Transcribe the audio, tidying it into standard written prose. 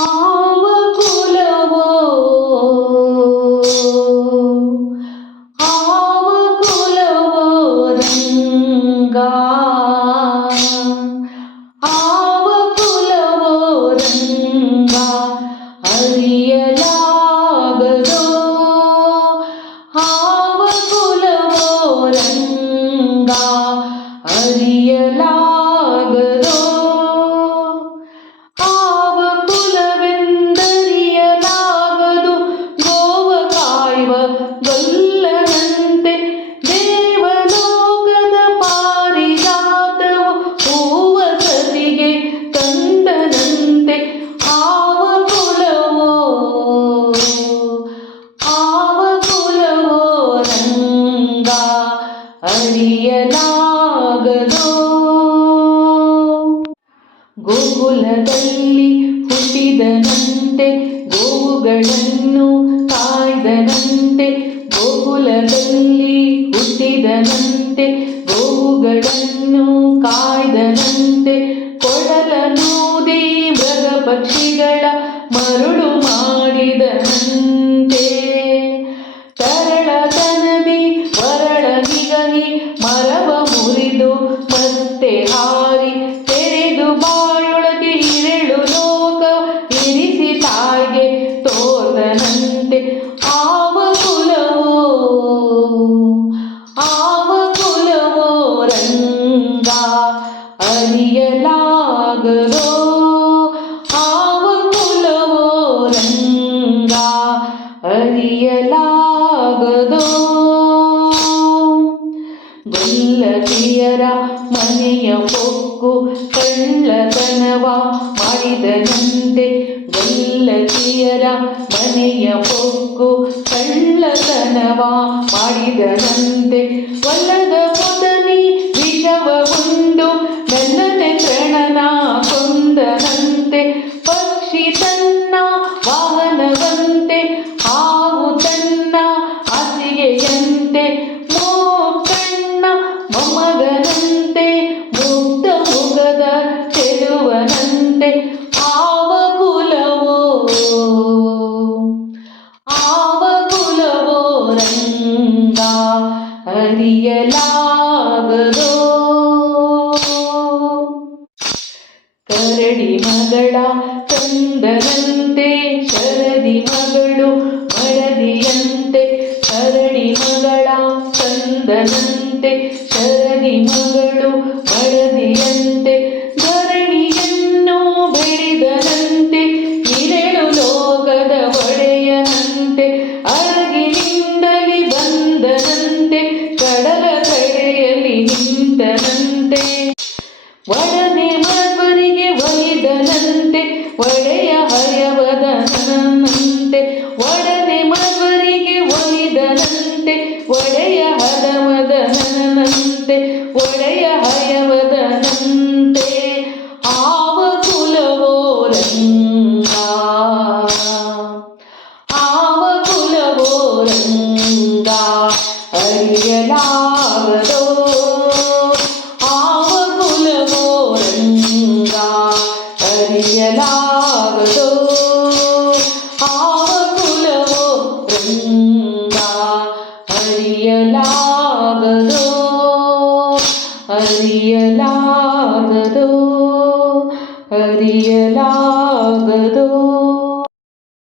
ಆವ ಕುಲವೋ ಆವ ಕುಲವೋ ರಂಗ ಆವ ಕುಲವೋ ರಂಗ ಅರಿಯಲಾಗದೋ ಆವ ಕುಲವೋ ರಂಗ ಅರಿಯಲಾಗದೋ ಆವ ಕುಲವೆಂದರಿಯಲಾಗದು ಗೋವ ಕಾಯುವ ಗೊಲ್ಲನಂತೆ ದೇವಲೋಕದ ಪಾರಿಜಾತವು ಹೂವ ಸತಿಗೆ ತಂದನಂತೆ ಆವ ಕುಲವೋ ರಂಗ ಅರಿಯಲಾಗದೋ ಗೋಕುಲದಲ್ಲಿ ಹುಟ್ಟಿದನಂತೆ ಗೋವುಗಳನ್ನು ಕಾಯ್ದನಂತೆ ಗೋಕುಲದಲ್ಲಿ ಹುಟ್ಟಿದನಂತೆ ಗೋವುಗಳನ್ನು ಕಾಯ್ದನಂತೆ ಕೊಡಲನೂದಿ ಮೃಗ ಪಕ್ಷಿಗಳ ಮರುಳು ಮಾಡಿದನಂತೆ ತರಳತನದಿ ವರಳನಿಗಹಿ ಮರವ ಮುರಿದು ಮತ್ತೆ ಹಾರಿ ತೆರೆದು ಬಾಳೊಳಗೆ ಇರೆಳು ಲೋಕ ಇರಿಸಿ ತಾಯಿಗೆ ತೋರ್ದನಂತೆ ಆವ ಕುಲವೋ ರಂಗ ಅರಿಯಲಾಗದೋ ಆವ ಕುಲವೋ ರಂಗ ಅರಿಯಲಾಗದೋ ಗೊಲ್ಲಕಿಯರ ಮನೆಯ ಹೊಕ್ಕು ಕಳ್ಳತನವ ಮಾಡಿದನಂತೆ ಗೊಲ್ಲಕಿಯರ ಮನೆಯ ಹೊಕ್ಕು ಕಳ್ಳತನವ ಮಾಡಿದನಂತೆ ಒಲ್ಲದ ಪುತನಿ ವಿಷವಗೊಂಡು ಮೆಲ್ಲನೆ ತೃಣನ ಕೊಂದನಂತೆ ಪಕ್ಷಿ ತನ್ನ ವಾಹನವಂತೆ ಹಾವು ತನ್ನ ಹಾಸಿಗೆಯಂತೆ ಮೋಕಣ್ಣ ಮೊಮ್ಮಗನಂತೆ ಮುಗ್ಧ ಮುಗದ ಚೆಲುವನಂತೆ ಆವ ಕುಲವೋ ರಂಗ ಅರಿಯಲಾಗದೋ ಕರಡಿ ಮಗಳ ತಂದನಂತೆ ಶರದಿ ಮಗಳು ಮಡದಿಯಂತೆ ಕರಡಿ ಮಗಳ ತಂದನಂತೆ ಶರದಿ ಮಗಳು ಮಡದಿಯಂತೆ ಧರಣಿಯನ್ನು ಬೆಳೆದನಂತೆ ಇರೆಳು ಲೋಕದ ಒಡೆಯನಂತೆ ಅರಗಿನಿಂದಲಿ ಬಂದನಂತೆ ಕಡಲ ಕಡೆಯಲ್ಲಿ ನಿಂತನಂತೆ ಒಡನೆ ಮಗನಿಗೆ ಒಲಿದನಂತೆ ಒಡೆಯ ಹಯವದನಂತೆ